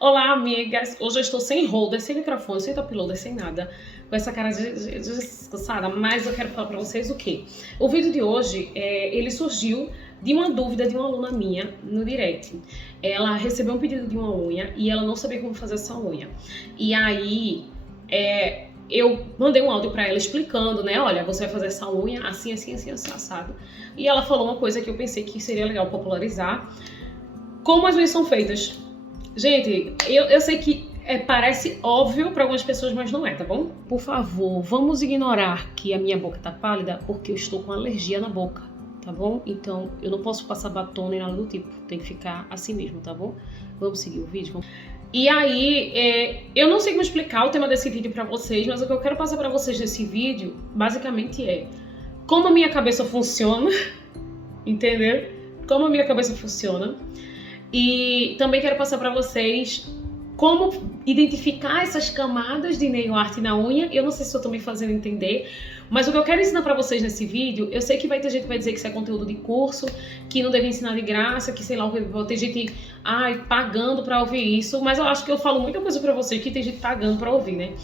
Olá, amigas! Hoje eu estou sem holder, sem microfone, sem top loader, sem nada. Com essa cara de descansada, mas eu quero falar pra vocês o quê? O vídeo de hoje, ele surgiu de uma dúvida de uma aluna minha no direct. Ela recebeu um pedido de uma unha e ela não sabia como fazer essa unha. E aí, eu mandei um áudio pra ela explicando, né? Olha, você vai fazer essa unha assim, assim, assim, assim, assado. E ela falou uma coisa que eu pensei que seria legal popularizar. Como as unhas são feitas. Gente, eu sei que parece óbvio para algumas pessoas, mas não é, tá bom? Por favor, vamos ignorar que a minha boca tá pálida porque eu estou com alergia na boca, tá bom? Então, eu não posso passar batom nem nada do tipo. Tem que ficar assim mesmo, tá bom? Vamos seguir o vídeo? E aí, eu não sei como explicar o tema desse vídeo pra vocês, mas o que eu quero passar pra vocês nesse vídeo, basicamente como a minha cabeça funciona, entendeu? Como a minha cabeça funciona. E também quero passar pra vocês como identificar essas camadas de nail art na unha. Eu não sei se eu tô me fazendo entender, mas o que eu quero ensinar pra vocês nesse vídeo, eu sei que vai ter gente que vai dizer que isso é conteúdo de curso, que não deve ensinar de graça, que sei lá, vai ter gente pagando pra ouvir isso, mas eu acho que eu falo muita coisa pra vocês que tem gente pagando pra ouvir, né?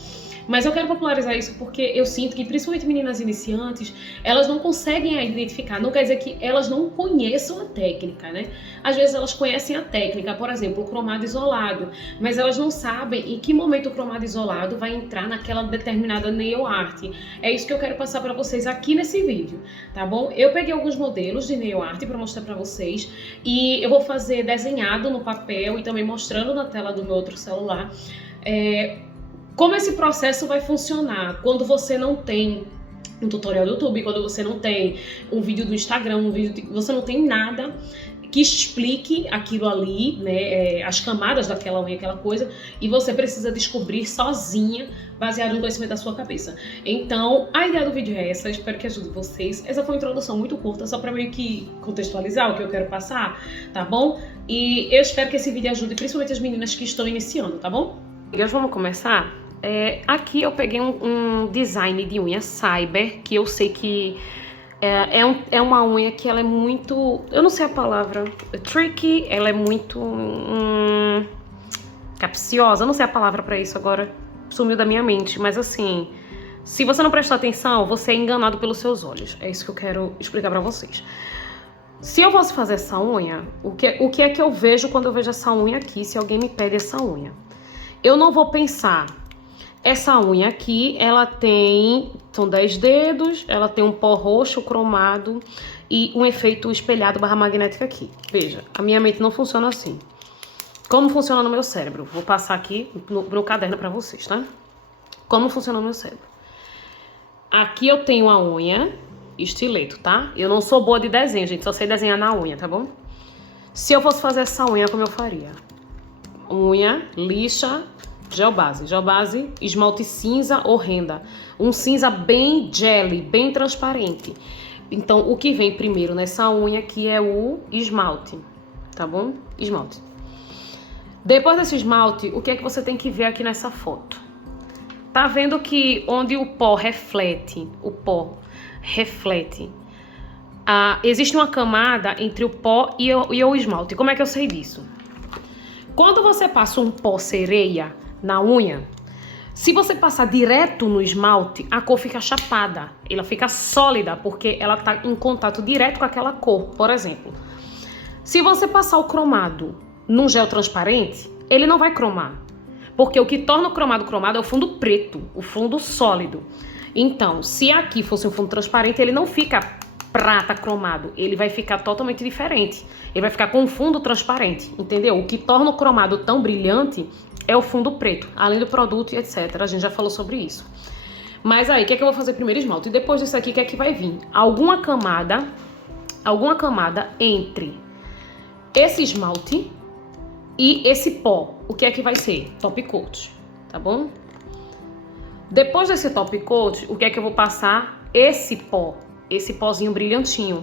Mas eu quero popularizar isso porque eu sinto que, principalmente meninas iniciantes, elas não conseguem identificar. Não quer dizer que elas não conheçam a técnica, né? Às vezes elas conhecem a técnica, por exemplo, o cromado isolado, mas elas não sabem em que momento o cromado isolado vai entrar naquela determinada nail art. É isso que eu quero passar pra vocês aqui nesse vídeo, tá bom? Eu peguei alguns modelos de nail art pra mostrar pra vocês e eu vou fazer desenhado no papel e também mostrando na tela do meu outro celular. Como esse processo vai funcionar quando você não tem um tutorial do YouTube, quando você não tem um vídeo do Instagram, você não tem nada que explique aquilo ali, né, as camadas daquela unha, aquela coisa, e você precisa descobrir sozinha, baseado no conhecimento da sua cabeça. Então, a ideia do vídeo é essa, espero que ajude vocês. Essa foi uma introdução muito curta, só para meio que contextualizar o que eu quero passar, tá bom? E eu espero que esse vídeo ajude principalmente as meninas que estão iniciando, tá bom? E hoje vamos começar? Aqui eu peguei um design de unha cyber, que eu sei que é uma unha que ela é muito, eu não sei a palavra, tricky, ela é muito capciosa, eu não sei a palavra pra isso agora, sumiu da minha mente, mas assim, se você não prestar atenção, você é enganado pelos seus olhos, é isso que eu quero explicar pra vocês. Se eu fosse fazer essa unha, o que é que eu vejo quando eu vejo essa unha aqui, se alguém me pede essa unha? Eu não vou pensar... Essa unha aqui, são 10 dedos, ela tem um pó roxo cromado e um efeito espelhado barra magnética aqui. Veja, a minha mente não funciona assim. Como funciona no meu cérebro? Vou passar aqui no caderno pra vocês, tá? Como funciona no meu cérebro? Aqui eu tenho a unha, estileto, tá? Eu não sou boa de desenho, gente, só sei desenhar na unha, tá bom? Se eu fosse fazer essa unha, como eu faria? Unha, lixa... Gel base, esmalte cinza ou renda. Um cinza bem jelly, bem transparente. Então, o que vem primeiro nessa unha aqui é o esmalte, tá bom? Esmalte. Depois desse esmalte, o que é que você tem que ver aqui nessa foto? Tá vendo que onde o pó reflete, existe uma camada entre o pó e o esmalte. Como é que eu sei disso? Quando você passa um pó sereia na unha, se você passar direto no esmalte, a cor fica chapada, ela fica sólida, porque ela tá em contato direto com aquela cor. Por exemplo, se você passar o cromado num gel transparente, ele não vai cromar, porque o que torna o cromado é o fundo preto, o fundo sólido. Então, se aqui fosse um fundo transparente, ele não fica prata cromado, ele vai ficar totalmente diferente, ele vai ficar com um fundo transparente, entendeu? O que torna o cromado tão brilhante é o fundo preto, além do produto e etc. A gente já falou sobre isso. Mas aí, o que é que eu vou fazer primeiro? Esmalte. E depois disso aqui, o que é que vai vir? Alguma camada entre esse esmalte e esse pó. O que é que vai ser? Top coat, tá bom? Depois desse top coat, o que é que eu vou passar? Esse pozinho brilhantinho,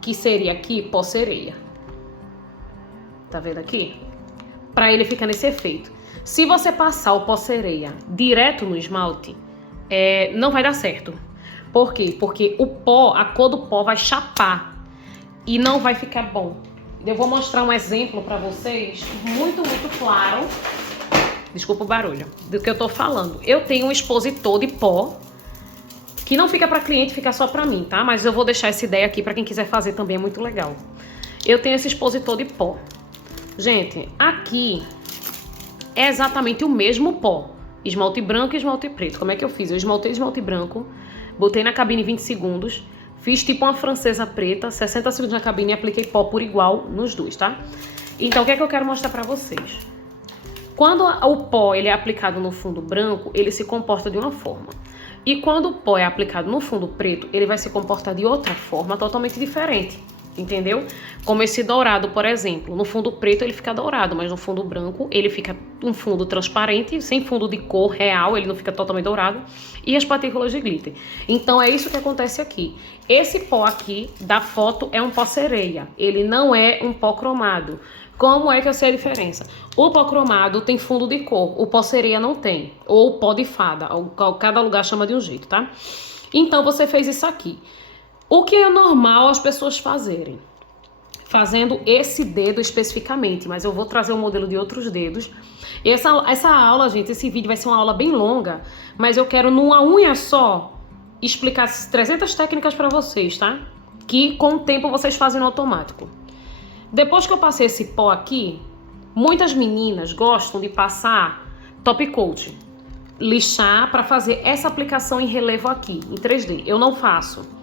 que seria aqui pó sereia. Tá vendo aqui? Pra ele ficar nesse efeito. Se você passar o pó sereia direto no esmalte, não vai dar certo. Por quê? Porque a cor do pó vai chapar e não vai ficar bom. Eu vou mostrar um exemplo pra vocês muito, muito claro Desculpa o barulho do que eu tô falando. Eu tenho um expositor de pó, que não fica para cliente, fica só para mim, tá? Mas eu vou deixar essa ideia aqui para quem quiser fazer também, é muito legal. Eu tenho esse expositor de pó. Gente, aqui é exatamente o mesmo pó. Esmalte branco e esmalte preto. Como é que eu fiz? Eu esmaltei esmalte branco, botei na cabine 20 segundos, fiz tipo uma francesa preta, 60 segundos na cabine e apliquei pó por igual nos dois, tá? Então, o que é que eu quero mostrar pra vocês? Quando o pó ele é aplicado no fundo branco, ele se comporta de uma forma. E quando o pó é aplicado no fundo preto, ele vai se comportar de outra forma totalmente diferente. Entendeu? Como esse dourado, por exemplo. No fundo preto ele fica dourado, mas no fundo branco ele fica um fundo transparente, sem fundo de cor real, ele não fica totalmente dourado. E as partículas de glitter. Então é isso que acontece aqui. Esse pó aqui da foto é um pó sereia. Ele não é um pó cromado. Como é que eu sei a diferença? O pó cromado tem fundo de cor, o pó sereia não tem. Ou pó de fada, cada lugar chama de um jeito, tá? Então você fez isso aqui. O que é normal as pessoas fazerem? Fazendo esse dedo especificamente, mas eu vou trazer um modelo de outros dedos. Essa aula, gente, esse vídeo vai ser uma aula bem longa, mas eu quero numa unha só explicar 300 técnicas para vocês, tá? Que com o tempo vocês fazem no automático. Depois que eu passei esse pó aqui, muitas meninas gostam de passar top coat, lixar para fazer essa aplicação em relevo aqui, em 3D. Eu não faço.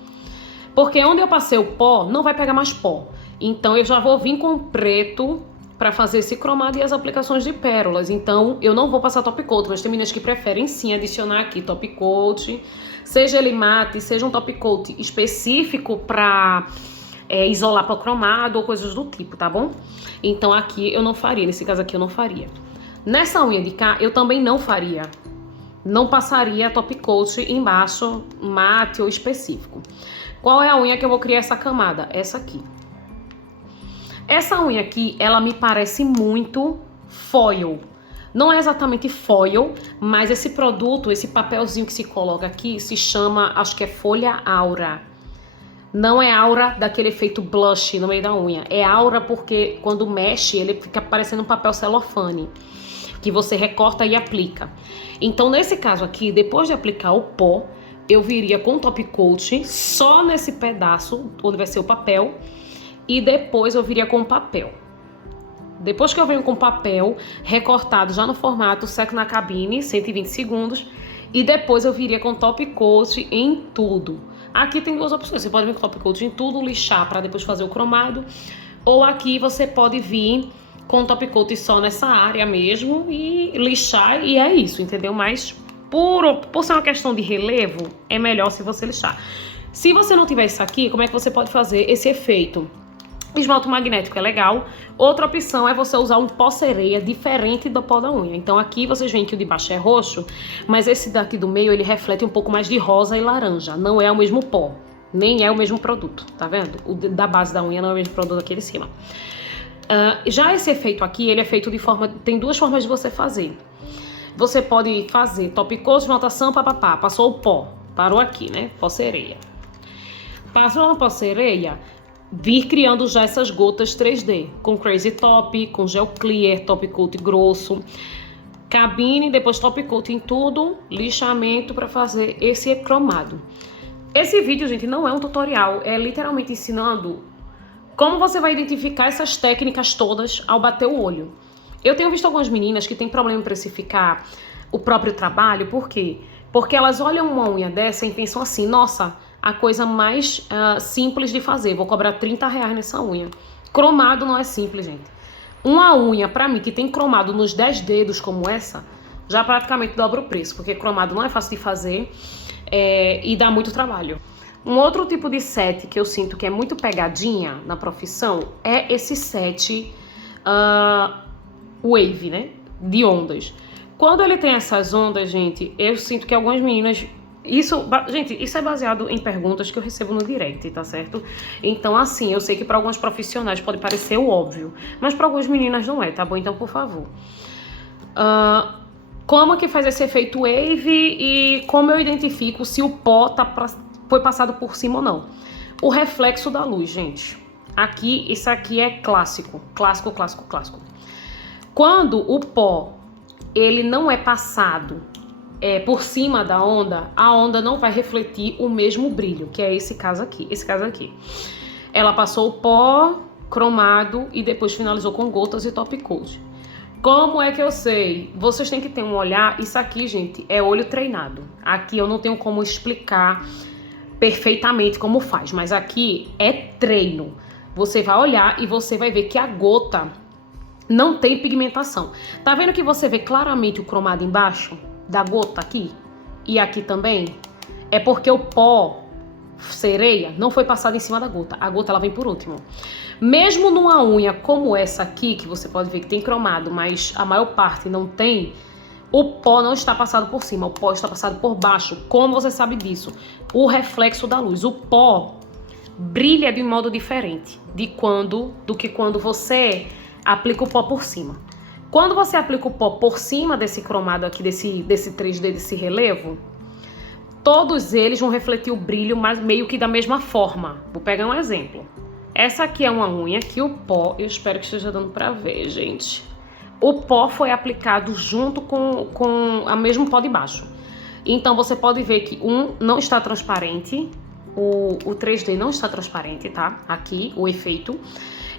Porque onde eu passei o pó, não vai pegar mais pó. Então, eu já vou vir com preto para fazer esse cromado e as aplicações de pérolas. Então, eu não vou passar top coat, mas tem meninas que preferem sim adicionar aqui top coat. Seja ele mate, seja um top coat específico para isolar pó cromado ou coisas do tipo, tá bom? Então, aqui eu não faria. Nesse caso aqui eu não faria. Nessa unha de cá, eu também não faria. Não passaria top coat embaixo, mate ou específico. Qual é a unha que eu vou criar essa camada? Essa aqui. Essa unha aqui, ela me parece muito foil. Não é exatamente foil, mas esse produto, esse papelzinho que se coloca aqui, se chama, acho que é folha aura. Não é aura daquele efeito blush no meio da unha. É aura porque quando mexe, ele fica parecendo um papel celofane, que você recorta e aplica. Então, nesse caso aqui, depois de aplicar o pó, eu viria com top coat só nesse pedaço, onde vai ser o papel, e depois eu viria com o papel. Depois que eu venho com o papel recortado já no formato, seco na cabine, 120 segundos, e depois eu viria com top coat em tudo. Aqui tem duas opções, você pode vir com top coat em tudo, lixar para depois fazer o cromado, ou aqui você pode vir com top coat só nessa área mesmo e lixar, e é isso, entendeu? Mas por ser uma questão de relevo, é melhor se você lixar. Se você não tiver isso aqui, como é que você pode fazer esse efeito? Esmalte magnético é legal. Outra opção é você usar um pó sereia diferente do pó da unha. Então aqui vocês veem que o de baixo é roxo, mas esse daqui do meio ele reflete um pouco mais de rosa e laranja. Não é o mesmo pó, nem é o mesmo produto, tá vendo? O da base da unha não é o mesmo produto aqui de cima. Já esse efeito aqui, ele é feito de forma... Tem duas formas de você fazer. Você pode fazer top coat, esmaltação, papapá. Passou o pó, parou aqui, né? Pó sereia. Passou uma pó sereia, vir criando já essas gotas 3D. Com crazy top, com gel clear, top coat grosso. Cabine, depois top coat em tudo. Lixamento para fazer esse cromado. Esse vídeo, gente, não é um tutorial. É literalmente ensinando como você vai identificar essas técnicas todas ao bater o olho. Eu tenho visto algumas meninas que têm problema em precificar o próprio trabalho. Por quê? Porque elas olham uma unha dessa e pensam assim, nossa, a coisa mais simples de fazer, vou cobrar R$30 nessa unha. Cromado não é simples, gente. Uma unha, pra mim, que tem cromado nos 10 dedos como essa, já praticamente dobra o preço, porque cromado não é fácil de fazer e dá muito trabalho. Um outro tipo de set que eu sinto que é muito pegadinha na profissão é esse set wave, né? De ondas. Quando ele tem essas ondas, gente, eu sinto que algumas meninas... Gente, isso é baseado em perguntas que eu recebo no direct, tá certo? Então, assim, eu sei que para alguns profissionais pode parecer o óbvio, mas para algumas meninas não é, tá bom? Então, por favor. Como que faz esse efeito wave e como eu identifico se o pó foi passado por cima ou não? O reflexo da luz, gente. Isso aqui é clássico. Clássico. Quando o pó ele não é passado por cima da onda, a onda não vai refletir o mesmo brilho, que é esse caso aqui. Ela passou o pó cromado e depois finalizou com gotas e top coat. Como é que eu sei? Vocês têm que ter um olhar. Isso aqui, gente, é olho treinado. Aqui eu não tenho como explicar perfeitamente como faz, mas aqui é treino. Você vai olhar e você vai ver que a gota não tem pigmentação. Tá vendo que você vê claramente o cromado embaixo da gota aqui? E aqui também? É porque o pó sereia não foi passado em cima da gota. A gota ela vem por último. Mesmo numa unha como essa aqui, que você pode ver que tem cromado, mas a maior parte não tem, o pó não está passado por cima, o pó está passado por baixo. Como você sabe disso? O reflexo da luz. O pó brilha de um modo diferente do que quando você aplica o pó por cima. Quando você aplica o pó por cima desse cromado aqui, desse 3D, desse relevo, todos eles vão refletir o brilho, mas meio que da mesma forma. Vou pegar um exemplo. Essa aqui é uma unha que o pó, eu espero que esteja dando pra ver, gente. O pó foi aplicado junto com o mesmo pó de baixo. Então você pode ver que um não está transparente, o 3D não está transparente, tá? Aqui, o efeito.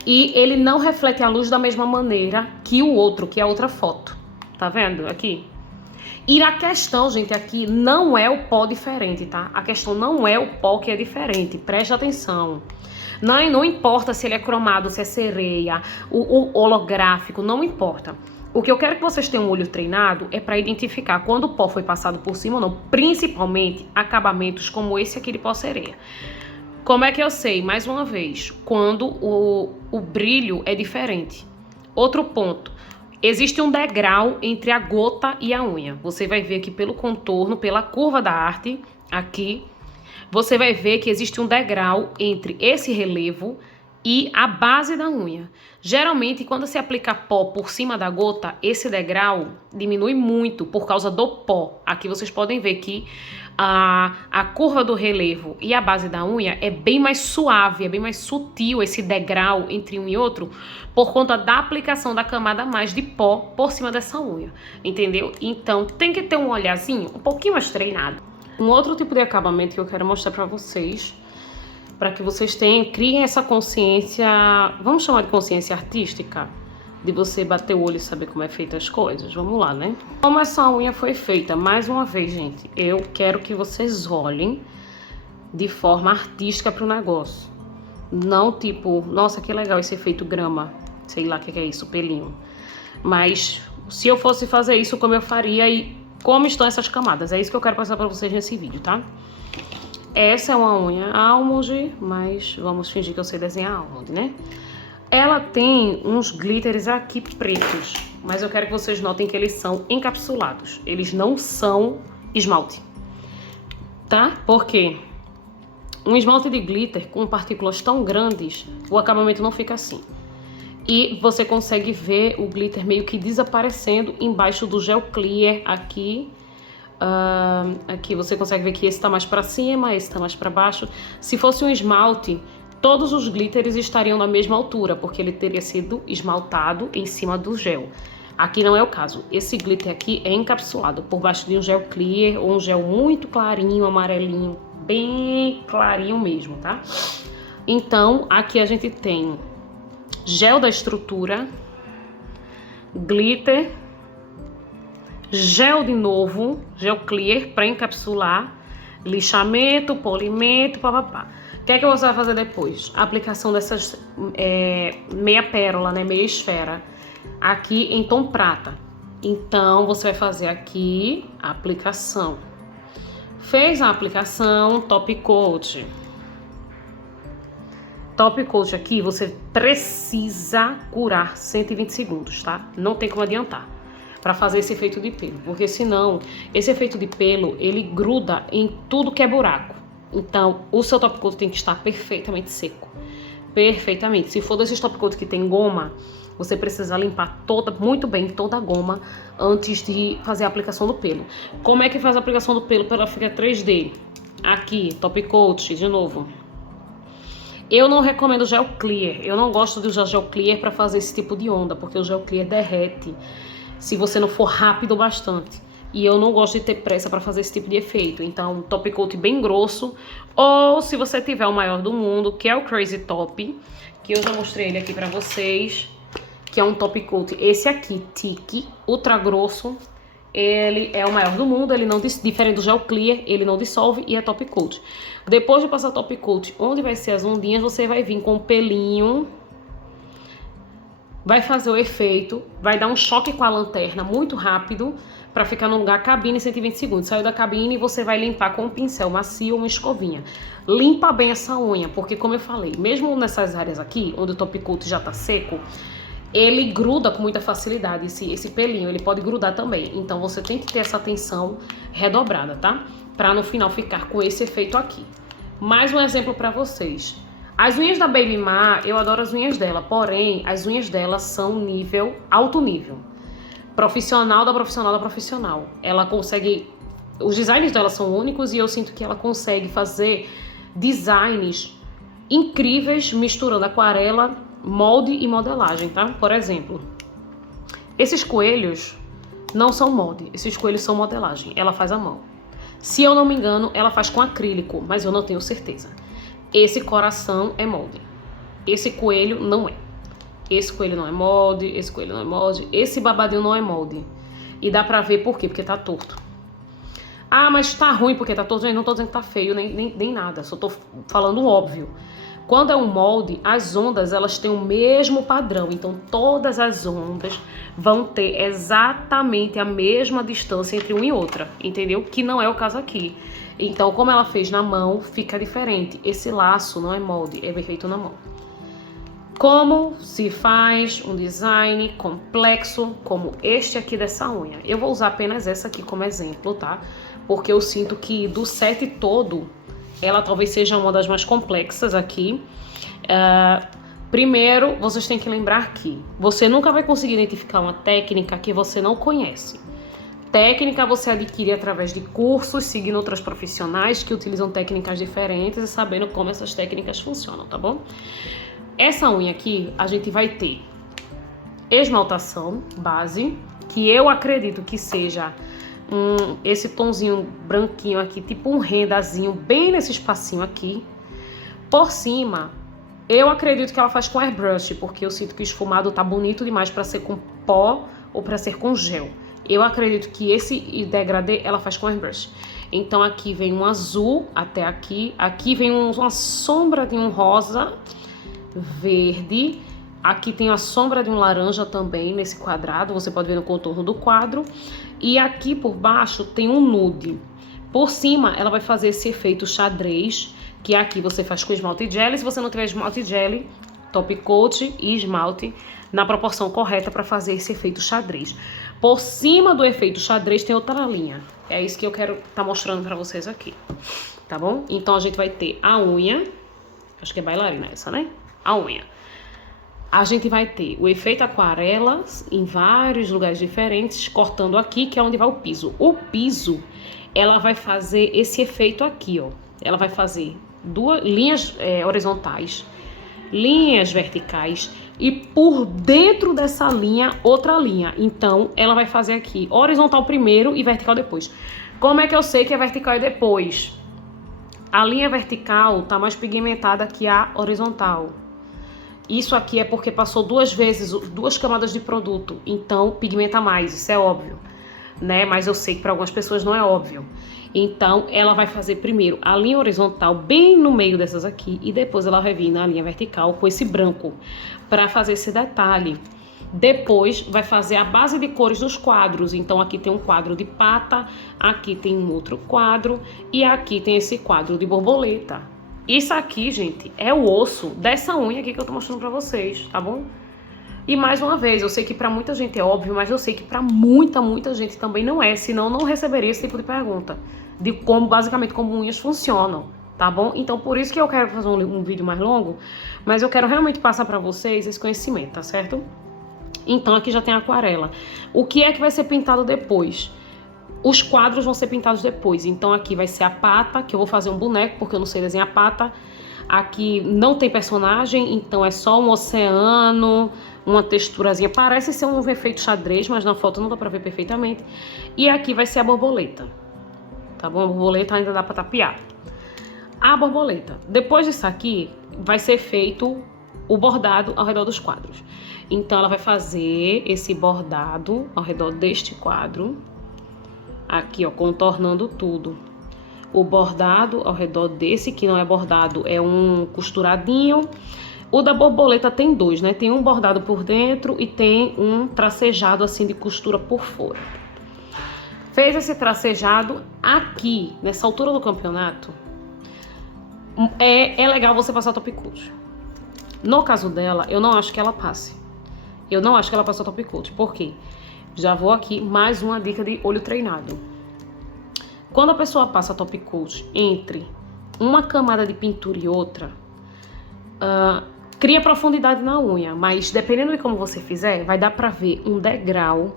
E ele não reflete a luz da mesma maneira que o outro, que é a outra foto. Tá vendo aqui? E a questão, gente, aqui não é o pó diferente, tá? A questão não é o pó que é diferente. Preste atenção. Não importa se ele é cromado, se é sereia, o holográfico, não importa. O que eu quero que vocês tenham um olho treinado é para identificar quando o pó foi passado por cima ou não. Principalmente acabamentos como esse aqui de pó sereia. Como é que eu sei? Mais uma vez, quando o brilho é diferente. Outro ponto. Existe um degrau entre a gota e a unha. Você vai ver aqui pelo contorno, pela curva da arte, aqui. Você vai ver que existe um degrau entre esse relevo e a base da unha. Geralmente, quando se aplica pó por cima da gota, esse degrau diminui muito por causa do pó. Aqui vocês podem ver que a curva do relevo e a base da unha é bem mais suave, é bem mais sutil esse degrau entre um e outro, por conta da aplicação da camada a mais de pó por cima dessa unha, entendeu? Então tem que ter um olharzinho um pouquinho mais treinado. Um outro tipo de acabamento que eu quero mostrar pra vocês, para que vocês criem essa consciência, vamos chamar de consciência artística, de você bater o olho e saber como é feita as coisas. Vamos lá, né? Como essa unha foi feita, mais uma vez, gente, eu quero que vocês olhem de forma artística pro negócio. Não tipo, nossa, que legal esse efeito grama, sei lá o que é isso, pelinho. Mas se eu fosse fazer isso, como eu faria e como estão essas camadas? É isso que eu quero passar pra vocês nesse vídeo, tá? Essa é uma unha almond, mas vamos fingir que eu sei desenhar almond, né? Ela tem uns glitters aqui pretos, mas eu quero que vocês notem que eles são encapsulados. Eles não são esmalte, tá? Porque um esmalte de glitter com partículas tão grandes, o acabamento não fica assim. E você consegue ver o glitter meio que desaparecendo embaixo do gel clear aqui. Aqui você consegue ver que esse tá mais pra cima, esse tá mais pra baixo. Se fosse um esmalte, todos os glitters estariam na mesma altura, porque ele teria sido esmaltado em cima do gel. Aqui não é o caso. Esse glitter aqui é encapsulado por baixo de um gel clear ou um gel muito clarinho, amarelinho, bem clarinho mesmo, tá? Então, aqui a gente tem gel da estrutura, glitter, gel de novo, gel clear para encapsular, lixamento, polimento, papapá. O que é que você vai fazer depois? A aplicação dessas meia pérola, né, meia esfera, aqui em tom prata. Então, você vai fazer aqui a aplicação. Fez a aplicação, top coat. Top coat aqui, você precisa curar 120 segundos, tá? Não tem como adiantar para fazer esse efeito de pelo, porque senão esse efeito de pelo, ele gruda em tudo que é buraco. Então, o seu top coat tem que estar perfeitamente seco. Perfeitamente. Se for desses top coat que tem goma, você precisa limpar muito bem toda a goma antes de fazer a aplicação do pelo. Como é que faz a aplicação do pelo para ela ficar 3D? Aqui, top coat, de novo. Eu não recomendo gel clear. Eu não gosto de usar gel clear para fazer esse tipo de onda, porque o gel clear derrete. se você não for rápido bastante. E eu não gosto de ter pressa para fazer esse tipo de efeito. Então, top coat bem grosso. Ou se você tiver o maior do mundo, que é o Crazy Top, que eu já mostrei ele aqui para vocês, que é um top coat, esse aqui, Thick, ultra grosso. Ele é o maior do mundo, ele não, diferente do gel clear, ele não dissolve e é top coat. Depois de passar top coat, onde vai ser as ondinhas, você vai vir com um pelinho, vai fazer o efeito, vai dar um choque com a lanterna muito rápido, para ficar no lugar cabine 120 segundos. Saiu da cabine e você vai limpar com um pincel macio ou uma escovinha. Limpa bem essa unha, porque como eu falei, mesmo nessas áreas aqui, onde o top coat já tá seco, ele gruda com muita facilidade, esse pelinho, ele pode grudar também. Então você tem que ter essa atenção redobrada, tá? Pra no final ficar com esse efeito aqui. Mais um exemplo pra vocês. As unhas da Baby Ma, eu adoro as unhas dela, porém, as unhas dela são nível, alto nível. Profissional da profissional da profissional. Ela consegue... Os designs dela são únicos e eu sinto que ela consegue fazer designs incríveis misturando aquarela, molde e modelagem, tá? Por exemplo, esses coelhos não são molde, esses coelhos são modelagem. Ela faz à mão. Se eu não me engano, ela faz com acrílico, mas eu não tenho certeza. Esse coração é molde. Esse coelho não é. Esse coelho não é molde, esse coelho não é molde, esse babadinho não é molde. E dá pra ver por quê, porque tá torto. Ah, mas tá ruim porque tá torto. Gente, não tô dizendo que tá feio, nem nada, só tô falando o óbvio. Quando é um molde, as ondas, elas têm o mesmo padrão. Então, todas as ondas vão ter exatamente a mesma distância entre uma e outra, entendeu? Que não é o caso aqui. Então, como ela fez na mão, fica diferente. Esse laço não é molde, é feito na mão. Como se faz um design complexo como este aqui dessa unha? Eu vou usar apenas essa aqui como exemplo, tá? Porque eu sinto que do set todo, ela talvez seja uma das mais complexas aqui. Primeiro, vocês têm que lembrar que você nunca vai conseguir identificar uma técnica que você não conhece. Técnica você adquire através de cursos, seguindo outras profissionais que utilizam técnicas diferentes e sabendo como essas técnicas funcionam, tá bom? Essa unha aqui, a gente vai ter esmaltação base, que eu acredito que seja esse tonzinho branquinho aqui, tipo um rendazinho, bem nesse espacinho aqui. Por cima, eu acredito que ela faz com airbrush, porque eu sinto que o esfumado tá bonito demais para ser com pó ou para ser com gel. Eu acredito que esse degradê ela faz com airbrush. Então aqui vem um azul até aqui. Aqui vem uma sombra de um rosa, verde. Aqui tem a sombra de um laranja também nesse quadrado. Você pode ver no contorno do quadro. E aqui por baixo tem um nude. Por cima ela vai fazer esse efeito xadrez, que aqui você faz com esmalte jelly. Se você não tiver esmalte jelly, top coat e esmalte na proporção correta para fazer esse efeito xadrez. Por cima do efeito xadrez tem outra linha. É isso que eu quero estar mostrando para vocês aqui, tá bom? Então a gente vai ter a unha, acho que é bailarina essa, né? A unha. A gente vai ter o efeito aquarela em vários lugares diferentes, cortando aqui, que é onde vai o piso. O piso, ela vai fazer esse efeito aqui, ó. Ela vai fazer duas linhas horizontais, linhas verticais e por dentro dessa linha, outra linha. Então, ela vai fazer aqui horizontal primeiro e vertical depois. Como é que eu sei que é vertical e depois? A linha vertical tá mais pigmentada que a horizontal. Isso aqui é porque passou duas camadas de produto, então pigmenta mais, isso é óbvio, né? Mas eu sei que para algumas pessoas não é óbvio. Então, ela vai fazer primeiro a linha horizontal bem no meio dessas aqui e depois ela vai vir na linha vertical com esse branco para fazer esse detalhe. Depois vai fazer a base de cores dos quadros. Então, aqui tem um quadro de pata, aqui tem um outro quadro e aqui tem esse quadro de borboleta. Isso aqui, gente, é o osso dessa unha aqui que eu tô mostrando pra vocês, tá bom? E mais uma vez, eu sei que pra muita gente é óbvio, mas eu sei que pra muita gente também não é, senão não receberia esse tipo de pergunta. De como, basicamente, como unhas funcionam, tá bom? Então, por isso que eu quero fazer um vídeo mais longo, mas eu quero realmente passar pra vocês esse conhecimento, tá certo? Então, aqui já tem a aquarela. O que é que vai ser pintado depois? Os quadros vão ser pintados depois. Então aqui vai ser a pata, que eu vou fazer um boneco, porque eu não sei desenhar pata. Aqui não tem personagem, então é só um oceano, uma texturazinha, parece ser um efeito xadrez, mas na foto não dá pra ver perfeitamente. E aqui vai ser a borboleta, tá bom? A borboleta ainda dá pra tapear. A borboleta, depois disso aqui, vai ser feito o bordado ao redor dos quadros. Então ela vai fazer esse bordado ao redor deste quadro, aqui ó, contornando tudo. O bordado ao redor desse, que não é bordado, é um costuradinho. O da borboleta tem dois, né? Tem um bordado por dentro e tem um tracejado assim de costura por fora. Fez esse tracejado aqui, nessa altura do campeonato, é legal você passar top coat. No caso dela, eu não acho que ela passe. Eu não acho que ela passe top coat. Por quê? Já vou aqui, mais uma dica de olho treinado. Quando a pessoa passa top coat entre uma camada de pintura e outra, cria profundidade na unha, mas dependendo de como você fizer, vai dar pra ver um degrau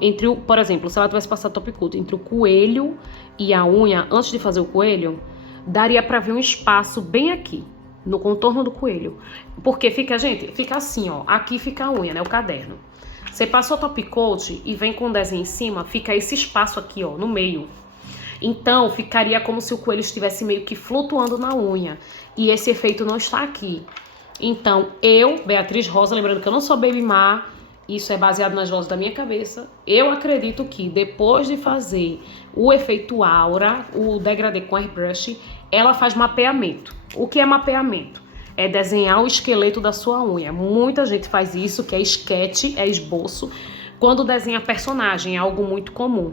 entre o, por exemplo, se ela tivesse passado top coat entre o coelho e a unha, antes de fazer o coelho, daria pra ver um espaço bem aqui, no contorno do coelho. Porque fica, gente, fica assim, ó, aqui fica a unha, né, o caderno. Você passou top coat e vem com o desenho em cima, fica esse espaço aqui, ó, no meio. Então, ficaria como se o coelho estivesse meio que flutuando na unha. E esse efeito não está aqui. Então, eu, Beatriz Rosa, lembrando que eu não sou Baby Ma, isso é baseado nas vozes da minha cabeça, eu acredito que depois de fazer o efeito aura, o degradê com airbrush, ela faz mapeamento. O que é mapeamento? É desenhar o esqueleto da sua unha. Muita gente faz isso, que é sketch, é esboço, quando desenha personagem, é algo muito comum.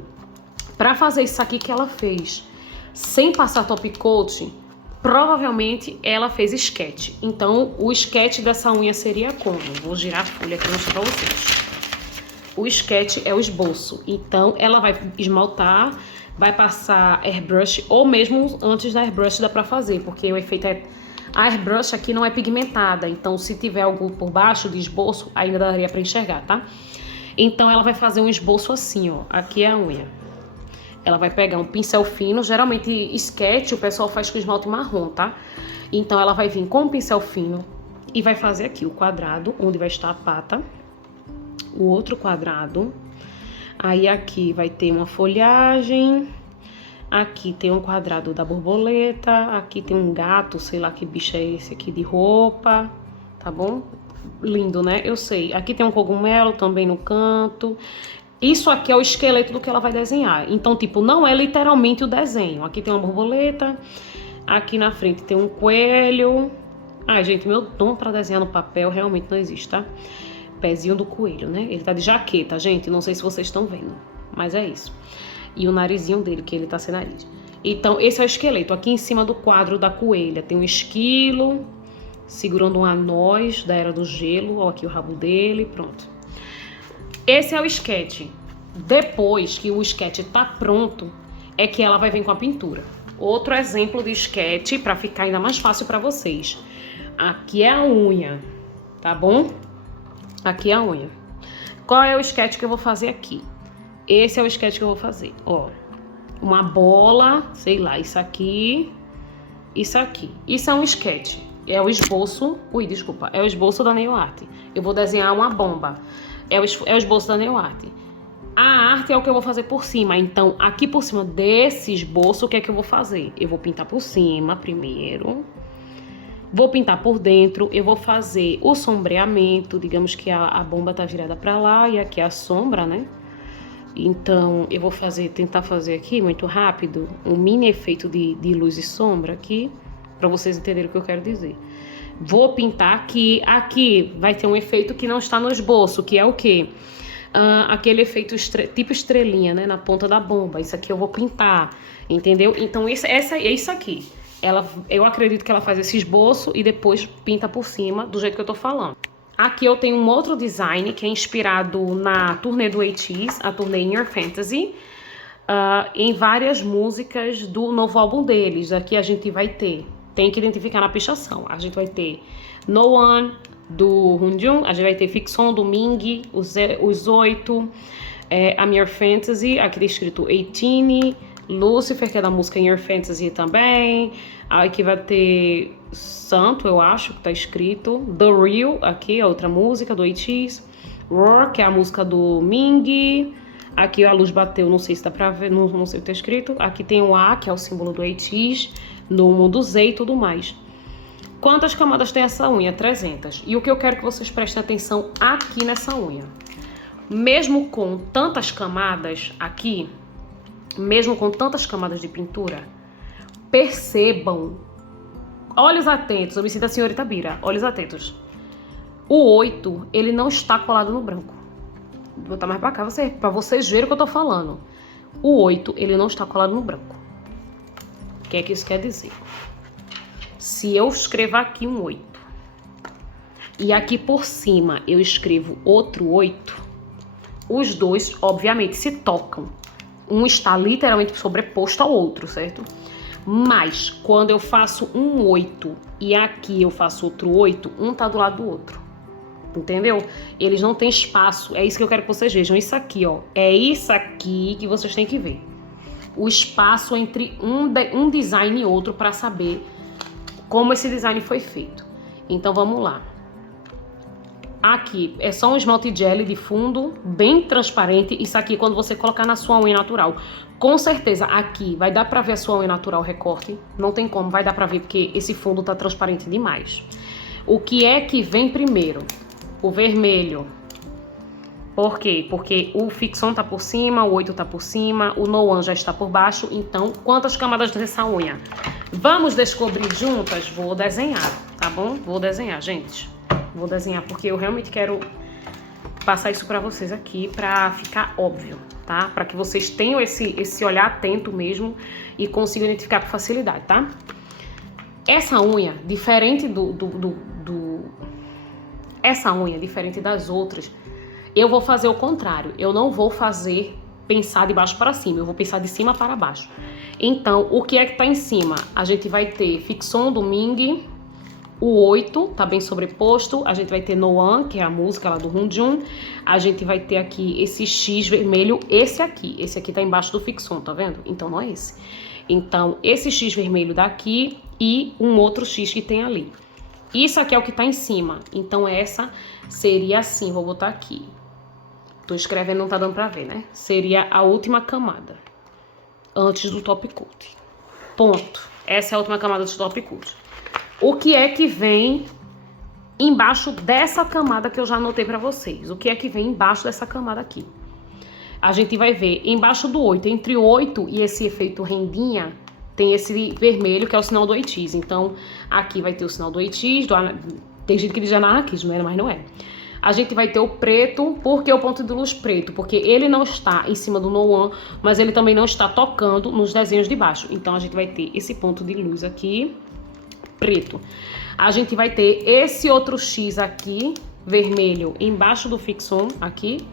Para fazer isso aqui que ela fez, sem passar top coat, provavelmente ela fez sketch. Então, o sketch dessa unha seria como? Vou girar a folha aqui e mostrar pra vocês. O sketch é o esboço. Então, ela vai esmaltar, vai passar airbrush, ou mesmo antes da airbrush dá pra fazer, porque o efeito é... A airbrush aqui não é pigmentada, então se tiver algo por baixo de esboço, ainda daria pra enxergar, tá? Então, ela vai fazer um esboço assim, ó. Aqui é a unha. Ela vai pegar um pincel fino, geralmente sketch o pessoal faz com esmalte marrom, tá? Então ela vai vir com um pincel fino e vai fazer aqui o quadrado onde vai estar a pata, o outro quadrado, aí aqui vai ter uma folhagem, aqui tem um quadrado da borboleta, aqui tem um gato, sei lá que bicho é esse aqui de roupa, tá bom? Lindo, né? Eu sei. Aqui tem um cogumelo também no canto. Isso aqui é o esqueleto do que ela vai desenhar. Então, tipo, não é literalmente o desenho. Aqui tem uma borboleta. Aqui na frente tem um coelho. Ai, gente, meu dom pra desenhar no papel realmente não existe, tá? Pezinho do coelho, né? Ele tá de jaqueta, gente. Não sei se vocês estão vendo. Mas é isso. E o narizinho dele, que ele tá sem nariz. Então, esse é o esqueleto. Aqui em cima do quadro da coelha tem um esquilo segurando uma noz da Era do Gelo. Ó, aqui o rabo dele. Pronto. Esse é o sketch. Depois que o sketch tá pronto, é que ela vai vir com a pintura. Outro exemplo de sketch, para ficar ainda mais fácil para vocês. Aqui é a unha, tá bom? Aqui é a unha. Qual é o sketch que eu vou fazer aqui? Esse é o sketch que eu vou fazer, ó. Uma bola, sei lá, isso aqui, isso aqui. Isso é um sketch. É o esboço, é o esboço da nail art. Eu vou desenhar uma bomba. É o esboço da nail art. A arte é o que eu vou fazer por cima. Então, aqui por cima desse esboço, o que é que eu vou fazer? Eu vou pintar por cima primeiro. Vou pintar por dentro. Eu vou fazer o sombreamento. Digamos que a bomba tá virada pra lá e aqui a sombra, né? Então, eu vou tentar fazer aqui, muito rápido, um mini efeito de luz e sombra aqui, pra vocês entenderem o que eu quero dizer. Vou pintar aqui. Aqui vai ter um efeito que não está no esboço, que é o quê? Aquele efeito tipo estrelinha, né? Na ponta da bomba. Isso aqui eu vou pintar, entendeu? Então, é isso aqui. Eu acredito que ela faz esse esboço e depois pinta por cima, do jeito que eu tô falando. Aqui eu tenho um outro design que é inspirado na turnê do ATEEZ, a turnê In Your Fantasy, em várias músicas do novo álbum deles. Aqui a gente vai ter... Tem que identificar na pichação. A gente vai ter No One, do Hunjun. A gente vai ter Fiction, do Ming, os 8. I'm Your Fantasy, aqui tá escrito 18. Lucifer, que é da música In Your Fantasy também. Aqui vai ter Santo, eu acho, que tá escrito. The Real, aqui, a outra música do ATEEZ. Roar, que é a música do Ming. Aqui a luz bateu, não sei se dá pra ver, não sei o que tá escrito. Aqui tem o A, que é o símbolo do ATEEZ. No mundo Z e tudo mais. Quantas camadas tem essa unha? 300. E o que eu quero que vocês prestem atenção aqui nessa unha. Mesmo com tantas camadas aqui, mesmo com tantas camadas de pintura, percebam, olhos atentos, eu me sinto a senhorita Bira, olhos atentos. O 8, ele não está colado no branco. Vou botar mais pra cá pra vocês verem o que eu tô falando. O 8, ele não está colado no branco. O que é que isso quer dizer? Se eu escrever aqui um 8 e aqui por cima eu escrevo outro 8, os dois, obviamente, se tocam. Um está literalmente sobreposto ao outro, certo? Mas, quando eu faço um 8 e aqui eu faço outro 8, um tá do lado do outro. Entendeu? Eles não têm espaço. É isso que eu quero que vocês vejam. Isso aqui, ó. É isso aqui que vocês têm que ver. O espaço entre um design e outro para saber como esse design foi feito. Então, vamos lá. Aqui é só um esmalte jelly de fundo, bem transparente. Isso aqui quando você colocar na sua unha natural. Com certeza aqui vai dar pra ver a sua unha natural recorte. Não tem como, vai dar pra ver porque esse fundo tá transparente demais. O que é que vem primeiro? O vermelho. Por quê? Porque o Fix On tá por cima, o 8 tá por cima, o No One já está por baixo. Então, quantas camadas dessa unha? Vamos descobrir juntas? Vou desenhar, tá bom? Vou desenhar, gente. Vou desenhar porque eu realmente quero passar isso pra vocês aqui pra ficar óbvio, tá? Pra que vocês tenham esse olhar atento mesmo e consigam identificar com facilidade, tá? Essa unha, diferente essa unha, diferente das outras, eu vou fazer o contrário. Eu não vou fazer pensar de baixo para cima, eu vou pensar de cima para baixo. Então, o que é que tá em cima? A gente vai ter Fix On do Ming. O 8 tá bem sobreposto, a gente vai ter No One, que é a música lá do Hunjun. A gente vai ter aqui esse X vermelho, esse aqui tá embaixo do Fix On, tá vendo? Então não é esse. Então esse X vermelho daqui e um outro X que tem ali. Isso aqui é o que tá em cima, então essa seria assim, vou botar aqui. Tô escrevendo, não tá dando pra ver, né? Seria a última camada, antes do top coat. Ponto. Essa é a última camada do top coat. O que é que vem embaixo dessa camada que eu já anotei pra vocês? O que é que vem embaixo dessa camada aqui? A gente vai ver embaixo do 8, entre o 8 e esse efeito rendinha, tem esse vermelho que é o sinal do ATEEZ. Então, aqui vai ter o sinal do ATEEZ, tem gente que diz anarquismo, mas não é. A gente vai ter o preto, porque o ponto de luz preto? Porque ele não está em cima do No One, mas ele também não está tocando nos desenhos de baixo. Então, a gente vai ter esse ponto de luz aqui, preto. A gente vai ter esse outro X aqui, vermelho, embaixo do Fix On, aqui.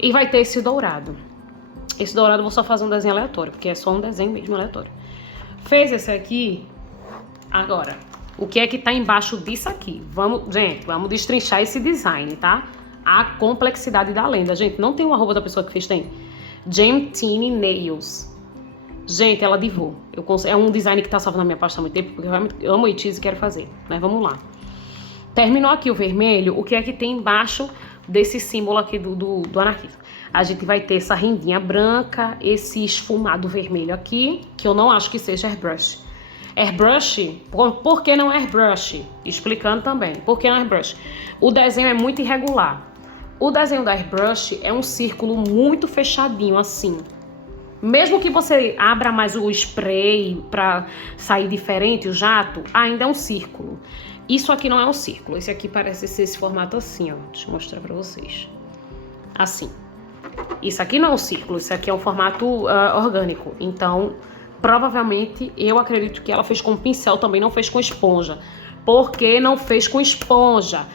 E vai ter esse dourado. Esse dourado eu vou só fazer um desenho aleatório, porque é só um desenho mesmo aleatório. Fez esse aqui. Agora, o que é que tá embaixo disso aqui? Gente, vamos destrinchar esse design, tá? A complexidade da lenda. Gente, não tem o arroba da pessoa que fez, tem? Gemtini Nails. Gente, ela divou. É um design que tá salvo na minha pasta há muito tempo, porque eu realmente amo ATEEZ e quero fazer. Mas vamos lá. Terminou aqui o vermelho, o que é que tem embaixo desse símbolo aqui do anarquismo? A gente vai ter essa rendinha branca, esse esfumado vermelho aqui, que eu não acho que seja airbrush. Airbrush, por que não airbrush? Explicando também, por que não airbrush? O desenho é muito irregular. O desenho da airbrush é um círculo muito fechadinho assim. Mesmo que você abra mais o spray para sair diferente, o jato, ainda é um círculo. Isso aqui não é um círculo, esse aqui parece ser esse formato assim, ó. Deixa eu mostrar pra vocês. Assim. Isso aqui não é um círculo, isso aqui é um formato orgânico. Então, provavelmente, eu acredito que ela fez com pincel, também não fez com esponja. Por que não fez com esponja?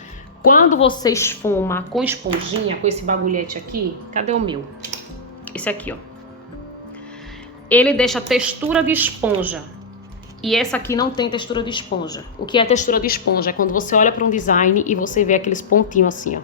Quando você esfuma com esponjinha, com esse bagulhete aqui, cadê o meu? Esse aqui, ó. Ele deixa textura de esponja. E essa aqui não tem textura de esponja. O que é textura de esponja? É quando você olha para um design e você vê aqueles pontinhos assim, ó.